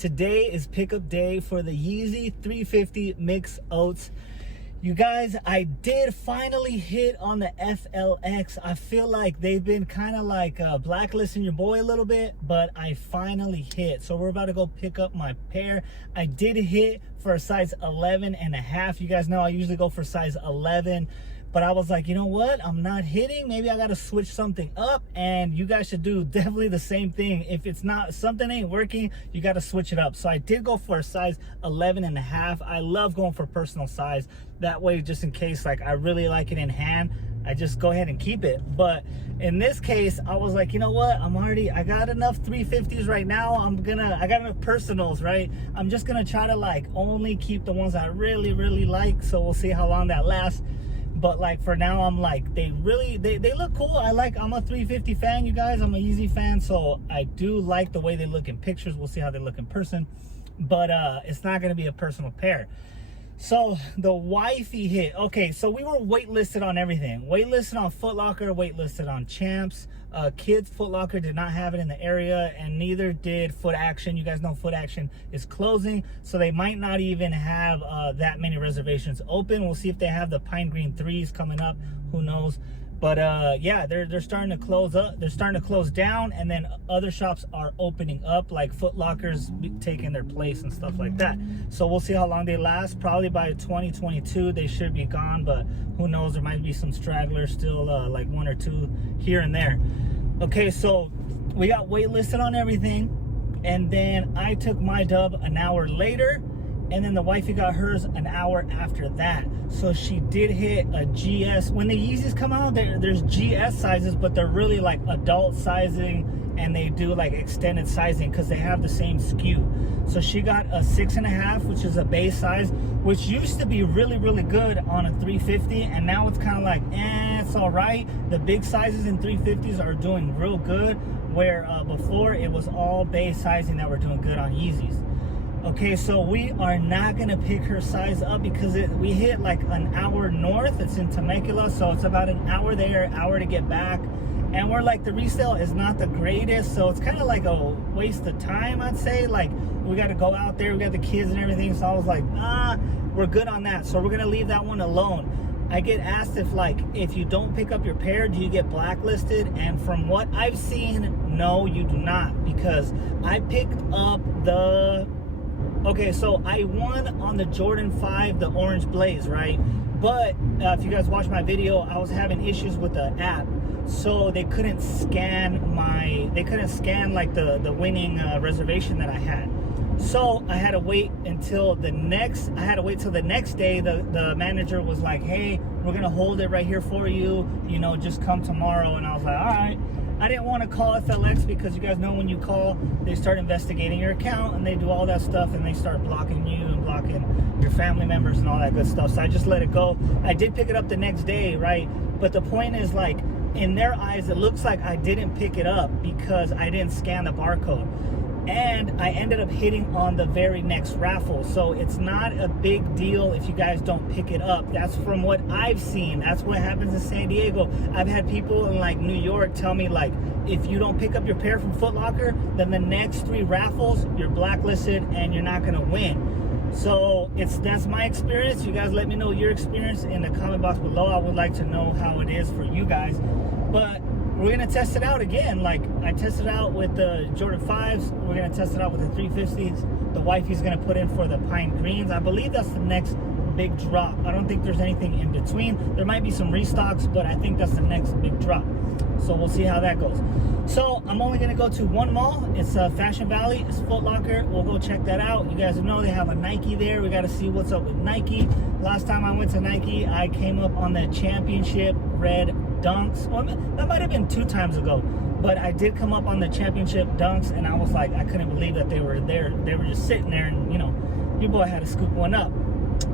Today is pickup day for the Yeezy 350 Mx Oats. You guys, I did finally hit on the FLX. I feel like they've been kind of like blacklisting your boy a little bit, but I finally hit. So we're about to go pick up my pair. I did hit for a size 11.5. You guys know I usually go for size 11. But I was like, you know what? I'm not hitting. Maybe I got to switch something up. And you guys should do definitely the same thing. If it's not, something ain't working, you got to switch it up. So I did go for a size 11.5. I love going for personal size. That way, just in case, like, I really like it in hand, I just go ahead and keep it. But in this case, I was like, you know what? I got enough 350s right now. I got enough personals, right? I'm just going to try to like only keep the ones I really, really like. So we'll see how long that lasts. But like for now, I'm like, they look cool. I'm a 350 fan, you guys. I'm a Yeezy fan, so I do like the way they look in pictures. We'll see how they look in person, but it's not gonna be a personal pair. So the wifey hit. Okay, so we were waitlisted on everything. Waitlisted on Foot Locker, waitlisted on Champs. Kids Foot Locker did not have it in the area, and neither did Foot Action. You guys know Foot Action is closing, so they might not even have that many reservations open. We'll see if they have the Pine Green 3s coming up. Who knows? But yeah, they're starting to close up. They're starting to close down, and then other shops are opening up, like Foot Locker's taking their place and stuff like that. So we'll see how long they last. Probably by 2022 they should be gone, but who knows? There might be some stragglers still, like one or two here and there. Okay, so we got waitlisted on everything, and then I took my dub an hour later, and then the wifey got hers an hour after that. So she did hit a GS. When the Yeezys come out, there's GS sizes, but they're really like adult sizing, and they do like extended sizing because they have the same SKU. So she got a 6.5, which is a base size, which used to be really, really good on a 350, and now it's kind of like, it's all right. The big sizes in 350s are doing real good, where before it was all base sizing that were doing good on Yeezys. Okay, so we are not gonna pick her size up because we hit like an hour north. It's in Temecula, so it's about an hour there, hour to get back. And we're like, the resale is not the greatest, so it's kind of like a waste of time, I'd say. Like, we got to go out there, we got the kids and everything. So I was like, we're good on that. So we're gonna leave that one alone. I get asked if you don't pick up your pair, do you get blacklisted? And from what I've seen, no, you do not, because I picked up okay, so I won on the Jordan 5, the Orange Blaze, right? But if you guys watch my video, I was having issues with the app. So they couldn't scan like the winning reservation that I had. So I had to wait until the next day. The manager was like, hey, we're gonna hold it right here for you, just come tomorrow. And I was like, all right. I didn't want to call FLX because you guys know when you call, they start investigating your account and they do all that stuff, and they start blocking you and blocking your family members and all that good stuff. So I just let it go. I did pick it up the next day, right? But the point is, like, in their eyes, it looks like I didn't pick it up because I didn't scan the barcode. And I ended up hitting on the very next raffle. So it's not a big deal if you guys don't pick it up. That's from what I've seen. That's what happens in San Diego. I've had people in like New York tell me, like, if you don't pick up your pair from Foot Locker, then the next 3 raffles, you're blacklisted and you're not gonna win. So that's my experience. You guys let me know your experience in the comment box below. I would like to know how it is for you guys. But we're gonna test it out again. Like, I tested out with the Jordan 5s. We're gonna test it out with the 350s. The wifey's gonna put in for the Pine Greens. I believe that's the next big drop. I don't think there's anything in between. There might be some restocks, but I think that's the next big drop. So we'll see how that goes. So I'm only gonna go to one mall. It's Fashion Valley. It's Foot Locker. We'll go check that out. You guys know they have a Nike there. We got to see what's up with Nike. Last time I went to Nike, I came up on the championship red dunks. Well, that might have been 2 times ago, but I did come up on the championship dunks, and I was like, I couldn't believe that they were there. They were just sitting there, and your boy had to scoop one up.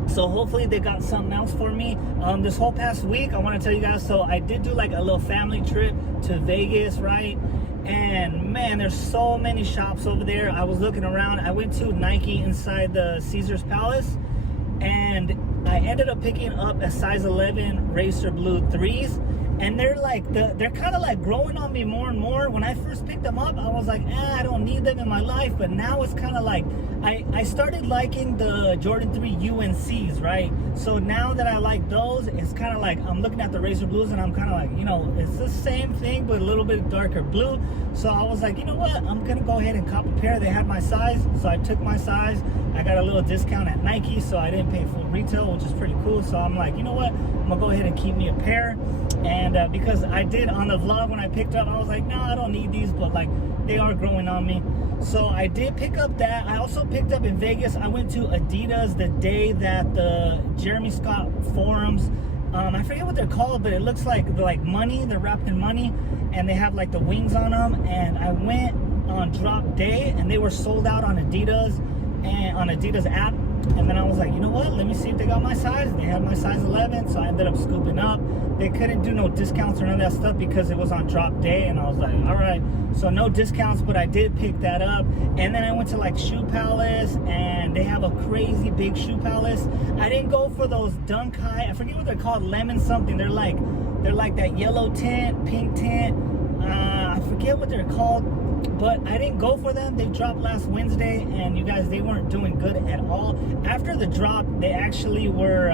So hopefully they got something else for me. This whole past week, I want to tell you guys, so I did do like a little family trip to Vegas, right? And man, there's so many shops over there. I was looking around. I went to Nike inside the Caesar's Palace, and I ended up picking up a size 11 Racer Blue 3s. and they're like they're kind of like growing on me more and more. When I first picked them up, I was like, I don't need them in my life. But now it's kind of like I started liking the Jordan 3 UNCs, right? So now that I like those, it's kind of like I'm looking at the Razor Blues and I'm kind of like, you know, it's the same thing but a little bit darker blue. So I was like, you know what, I'm gonna go ahead and cop a pair. They had my size, so I took my size. I got a little discount at Nike, so I didn't pay full retail, which is pretty cool. So I'm like, you know what, I'm gonna go ahead and keep me a pair. And because I did on the vlog when I picked up, I was like, no, I don't need these, but like they are growing on me. So I did pick up that. I also picked up in Vegas. I went to Adidas the day that the Jeremy Scott forums, I forget what they're called, but it looks like money. They're wrapped in money, and they have like the wings on them. And I went on drop day, and they were sold out on Adidas and on Adidas app. And then I was like, you know what, let me see if they got my size. They had my size 11, so I ended up scooping up. They couldn't do no discounts or none of that stuff because it was on drop day, and I was like, all right, so no discounts, but I did pick that up. And then I went to like Shoe Palace, and they have a crazy big Shoe Palace. I didn't go for those Dunk High, I forget what they're called, lemon something. They're like that yellow tint, pink tint, I forget what they're called. But I didn't go for them. They dropped last Wednesday, and you guys, they weren't doing good at all. After the drop, they actually were,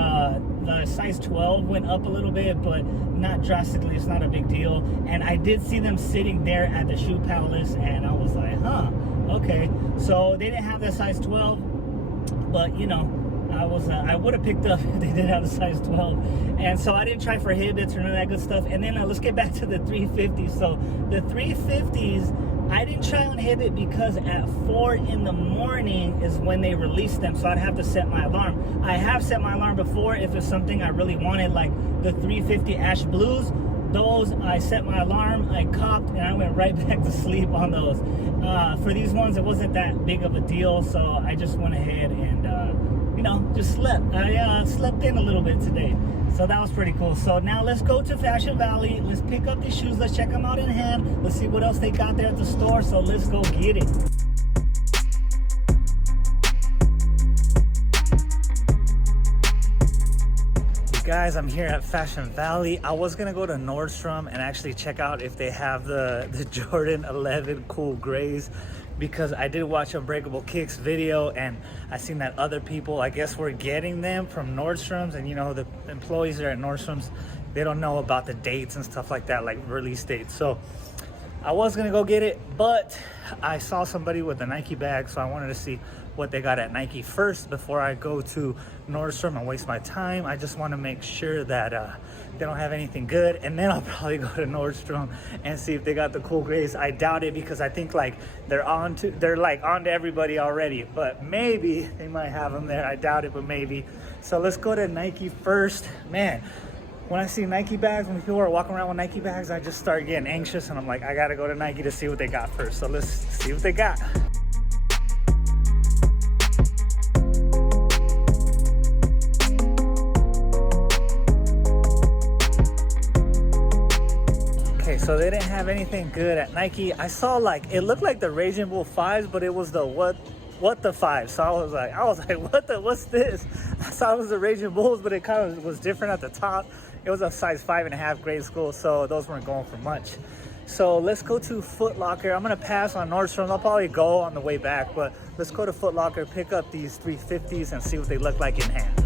the size 12 went up a little bit, but not drastically. It's not a big deal. And I did see them sitting there at the Shoe Palace, and I was like, huh, okay. So they didn't have that size 12, but you know, I would have picked up if they did have a size 12. And so I didn't try for Hibbits or none of that good stuff. And then let's get back to the 350s. So the 350s, I didn't try on Hibbit because at 4 in the morning is when they release them, so I'd have to set my alarm. I have set my alarm before if it's something I really wanted, like the 350 Ash Blues. Those, I set my alarm, I copped, and I went right back to sleep on those. For these ones, it wasn't that big of a deal, so I just went ahead and, you know, just slept. I slept in a little bit today. So that was pretty cool. So now let's go to Fashion Valley. Let's pick up these shoes. Let's check them out in hand. Let's see what else they got there at the store. So let's go get it. Guys, I'm here at Fashion Valley. I was gonna go to Nordstrom and actually check out if they have the Jordan 11 cool grays, because I did watch Unbreakable Kicks video and I seen that other people, I guess, were getting them from Nordstrom's, and you know, the employees there at Nordstrom's, they don't know about the dates and stuff like that, like release dates. So I was gonna go get it, but I saw somebody with a Nike bag, so I wanted to see what they got at Nike first before I go to Nordstrom and waste my time. I just want to make sure that they don't have anything good, and then I'll probably go to Nordstrom and see if they got the cool grays. I doubt it, because I think like they're on to everybody already, but maybe they might have them there. I doubt it, but maybe. So let's go to Nike first. Man, when I see Nike bags, when people are walking around with Nike bags, I just start getting anxious, and I'm like, I gotta go to Nike to see what they got first. So let's see what they got. So they didn't have anything good at Nike. I saw, like, it looked like the Raging Bull 5s, but it was the what the 5. So I was like, what's this? I saw it was the Raging Bulls, but it kind of was different at the top. It was a size 5.5 grade school, so those weren't going for much. So let's go to Foot Locker. I'm gonna pass on Nordstrom. I'll probably go on the way back, but let's go to Foot Locker, pick up these 350s and see what they look like in hand.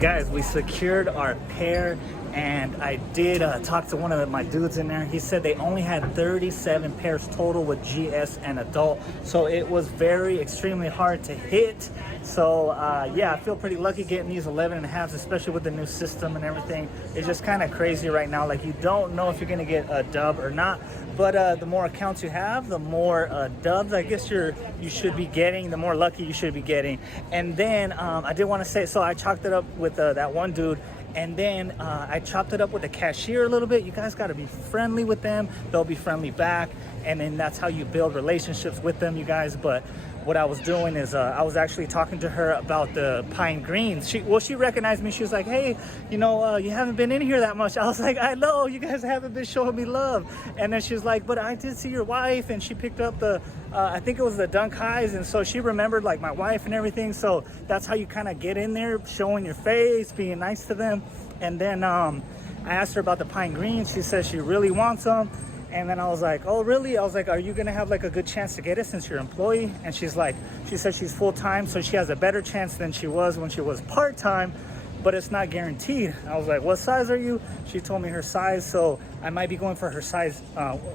Guys, we secured our pair, and I did talk to one of my dudes in there. He said they only had 37 pairs total with GS and adult, so it was extremely hard to hit. So yeah, I feel pretty lucky getting these 11.5s, especially with the new system and everything. It's just kind of crazy right now. Like, you don't know if you're gonna get a dub or not, but the more accounts you have, the more dubs I guess you should be getting, the more lucky you should be getting. And then I did want to say, so I chalked it up with that one dude, And then I chopped it up with the cashier a little bit. You guys got to be friendly with them. They'll be friendly back. And then that's how you build relationships with them, you guys. But what I was doing is I was actually talking to her about the pine greens. She recognized me. She was like, hey, you know, you haven't been in here that much. I was like, I know, you guys haven't been showing me love. And then she was like, but I did see your wife, and she picked up the I think it was the dunk highs, and so she remembered like my wife and everything. So that's how you kind of get in there, showing your face, being nice to them. And then I asked her about the pine greens. She said she really wants them. And then I was like, oh, really? I was like, are you going to have like a good chance to get it since you're an employee? And she said she's full-time, so she has a better chance than she was when she was part-time, but it's not guaranteed. I was like, what size are you? She told me her size, so I might be going for her size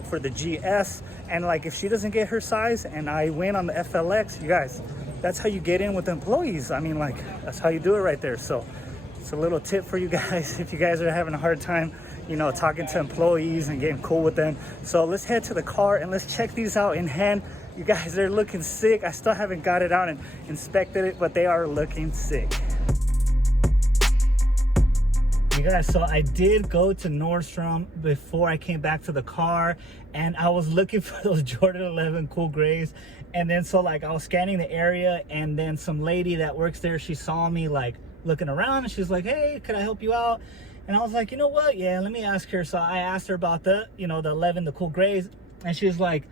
for the GS. And like, if she doesn't get her size and I win on the FLX, you guys, that's how you get in with employees. I mean, like, that's how you do it right there. So it's a little tip for you guys if you guys are having a hard time, you know, talking to employees and getting cool with them. So let's head to the car and let's check these out in hand. You guys, they're looking sick. I still haven't got it out and inspected it, but they are looking sick. You guys, so I did go to Nordstrom before I came back to the car, and I was looking for those Jordan 11 cool grays. And then so like I was scanning the area, and then some lady that works there, she saw me like looking around, and she's like, hey, could I help you out? And I was like, you know what? Yeah, let me ask her. So I asked her about the, you know, the 11, the cool grays. And she was like,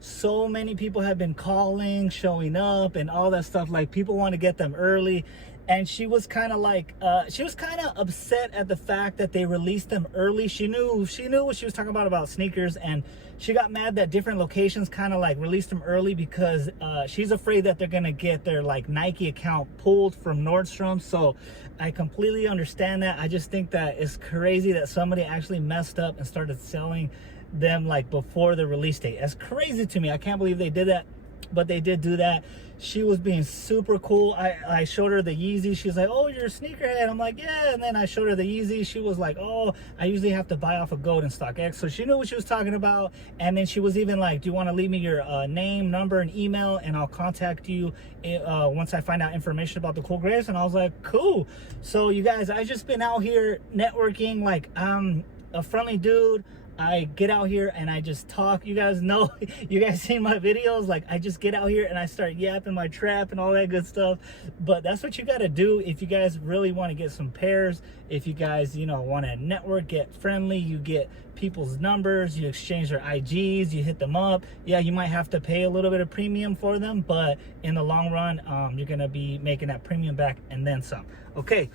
so many people have been calling, showing up and all that stuff. Like, people want to get them early. And she was kind of like, she was kind of upset at the fact that they released them early. She knew what she was talking about sneakers. And she got mad that different locations kind of like released them early because she's afraid that they're going to get their like Nike account pulled from Nordstrom. So I completely understand that. I just think that it's crazy that somebody actually messed up and started selling them like before the release date. That's crazy to me. I can't believe they did that, but they did do that. She was being super cool. I showed her the Yeezy. She's like, oh, you're a sneakerhead. I'm like, yeah. And then I showed her the Yeezy. She was like, oh, I usually have to buy off of Gold and StockX. So she knew what she was talking about. And then she was even like, do you want to leave me your name, number, and email, and I'll contact you once I find out information about the cool grays. And I was like, cool. So you guys, I just been out here networking. Like, I'm a friendly dude. I get out here and I just talk. You guys know, you guys seen my videos, like I just get out here and I start yapping my trap and all that good stuff. But that's what you got to do if you guys really want to get some pairs. If you guys, you know, want to network, get friendly, you get people's numbers, you exchange their IGs, you hit them up. Yeah, you might have to pay a little bit of premium for them, but in the long run, you're going to be making that premium back and then some. Okay.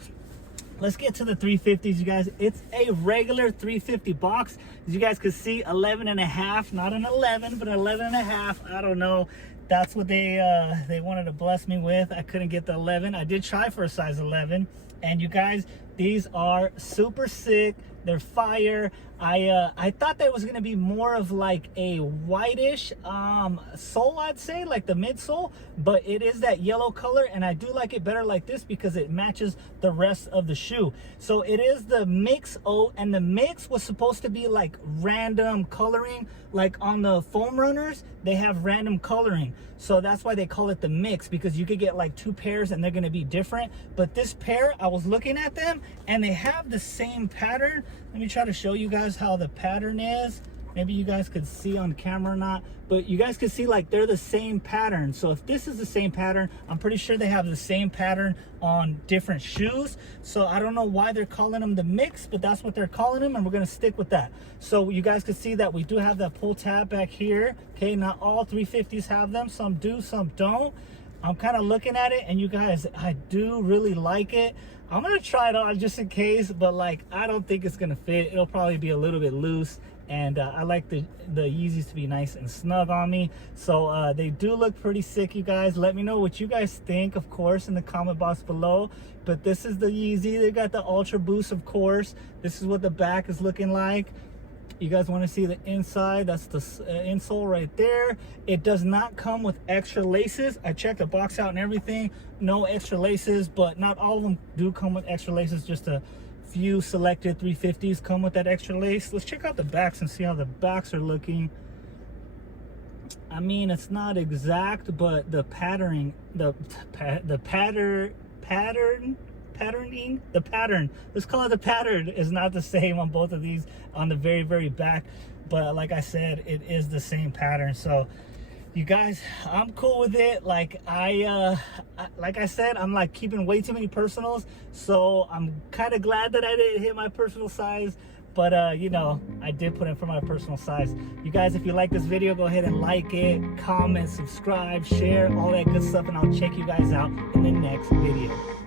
Let's get to the 350s, you guys. It's a regular 350 box. As you guys can see, 11 and a half, not an 11, but 11 and a half. I don't know. That's what they wanted to bless me with. I couldn't get the 11. I did try for a size 11. And you guys, these are super sick. They're fire. I thought that was going to be more of like a whitish sole, I'd say, like the midsole, but it is that yellow color, and I do like it better like this because it matches the rest of the shoe. So it is the Mx Oat, and the mix was supposed to be like random coloring, like on the foam runners they have random coloring, so that's why they call it the mix, because you could get like two pairs and they're going to be different. But this pair, I was looking at them and they have the same pattern. Let me try to show you guys how the pattern is. Maybe you guys could see on camera or not, but you guys could see like they're the same pattern. So if this is the same pattern, I'm pretty sure they have the same pattern on different shoes. So I don't know why they're calling them the mix, but that's what they're calling them, and we're gonna stick with that. So you guys can see that we do have that pull tab back here. Okay, not all 350s have them. Some do, some don't. I'm kind of looking at it, and you guys, I do really like it. I'm gonna try it on just in case, but like I don't think it's gonna fit. It'll probably be a little bit loose, and I like the Yeezys to be nice and snug on me. So they do look pretty sick, you guys. Let me know what you guys think, of course, in the comment box below. But this is the Yeezy. They got the Ultra Boost, of course. This is what the back is looking like. You guys want to see the inside? That's the insole right there. It does not come with extra laces. I checked the box out and everything. No extra laces, but not all of them do come with extra laces. Just a few selected 350s come with that extra lace. Let's check out the backs and see how the backs are looking. I mean, it's not exact, but the patterning, the pattern patterning. The pattern, let's call it the pattern, is not the same on both of these on the very back, but like I said, it is the same pattern. So you guys, I'm cool with it. Like like I said, I'm like keeping way too many personals, so I'm kind of glad that I didn't hit my personal size. But you know, I did put in for my personal size. You guys, if you like this video, go ahead and like it, comment, subscribe, share, all that good stuff, and I'll check you guys out in the next video.